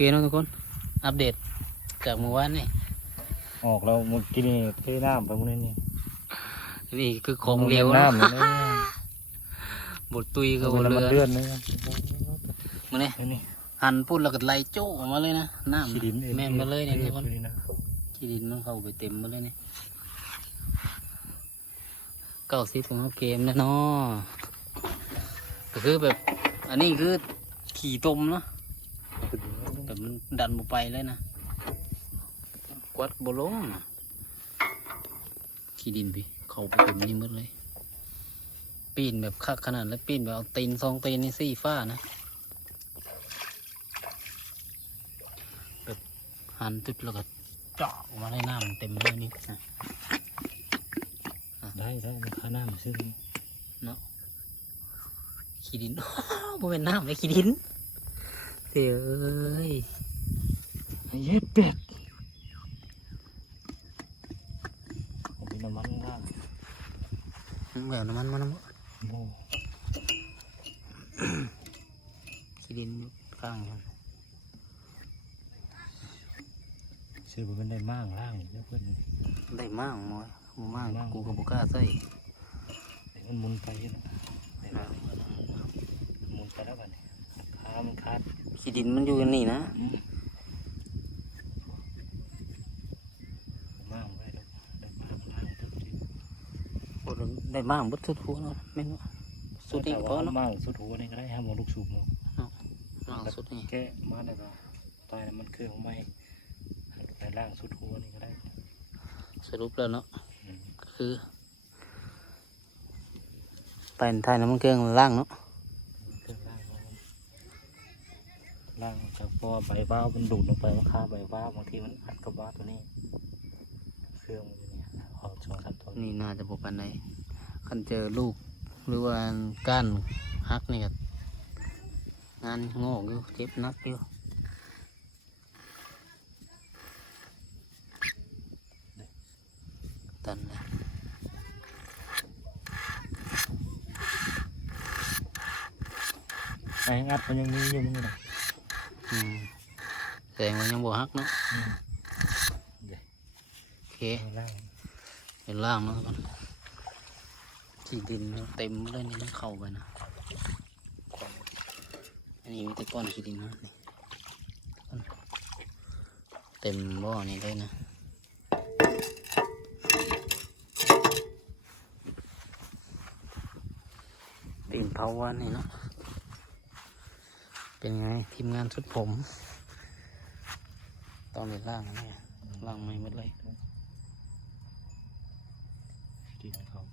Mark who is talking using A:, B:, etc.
A: เคเนาะทุกคน อัปเดตจากเมื่อวานนี่
B: ออกเราเมื่อกี้นี่เทน้ำไปมื้อนี้นี่
A: นี่คือของเหลว
B: น้ำ
A: เนาะ
B: เลยนะ
A: บดตุยกั
B: ก็
A: บบ
B: มัน
A: เรือ
B: เลื่อนเลย
A: มาเนี่ย
B: นี่นี่
A: หันพูดแล้วก็ไหลโจ้ออกมาเลยนะน้
B: ขี้ดินำ
A: แม่นมาเลยเนี่ยทุกคน
B: นี่นะ
A: ขี้ดินมันเข้าไปเต็มมาเลยเนี่ยเก้าสิบของเขาเกมแล้วเนาะก็คือแบบ อันนี้คือขี่ตมเนาะแต่ มันดันบุไปเลยนะกวัดบลงนะขี้ดินพี่เข้าไปเต็มนี่หมดเลย ปีนแบบคักขนาดแล้วปีนแบบเอาตีนสองตีนนี่สี่ฟ้านะแบบหันตึ๊บแล้วก็เจาะออกมาในน้ำเต็มเลยนี่นะ
B: ได้ได้มันค่าน้ำซึ่ง
A: เนาะขี้ดินบ่เป็นน้ำเลยขี้ดิน เดี๋ยวเอ้ย
B: เย็บเป็ดผมมีน้ำมันล่าง
A: แบบน้ำมันมันน้ำ
B: โอ้
A: ขี้ดินอยู่ข้างมัน
B: เชื่อว่ามันได้มากล่างเยอะเพื่อน
A: ได้มากมอยบ่มาก
B: มาก
A: กูก็บ่กล้าใส่
B: แต่มันหมุนไปอยู่นะได้มากหมุนไปแล้วกันนี่ขามัน ขาด
A: ขี้ดินมันอยู่กันนี่นะ
B: อืมมากไปแล้วได้มากล่างทุกที
A: โอ้ได้มากบดสุดหัวเนาะแม่นบ่สุดอีกพอเนาะ
B: มากสุดหัวนี่ก็ได้ห้ามหมดลูกสูบเนาะ
A: มากสุดนี่
B: แกะมาได้ก็ตายแล้วมันคือของไม่ไปล่างสุดหัวนี่ก็ได้
A: สรุปแล้วเนาะ
B: อืม
A: ก็คือไปไทยน้ำมันเครื่องล่างเนาะ
B: เครื่องล่างของมัน ล่างจากพอใบบ้าวมันดูดลงไปมันคาใบบ้าวบางทีมันอัดกับบ้าวตัวนี้ เครื่องมันอยู่เนี่ยออกช่องขั้นตอน
A: นี่น่าจะบ่ปานใดคันเจอลูกหรือว่าก้านหักนี่ก็งานงอกอยู่เจ็บหนักอยู่ตันเลย
B: ไอ้อัดมันยังมีอยู่มึงนะ
A: อืม แสงมันยังบ่ฮักเนาะ
B: อืม
A: โอเค
B: ข้างล่าง
A: เป็นล่างเนาะทุกคนที่ดินเต็มเลยนี่มันเข้าไปนะอันนี้มีแต่ก้อนขี้ดินนะนี่เต็มบ่อนี่เลยนะปีนเผาวันนี่เนาะ เป็นไง ทีมงานชุดผมตอนเป็นล่างนะเนี่ยล่างไม่หมดเลยดีนะครับ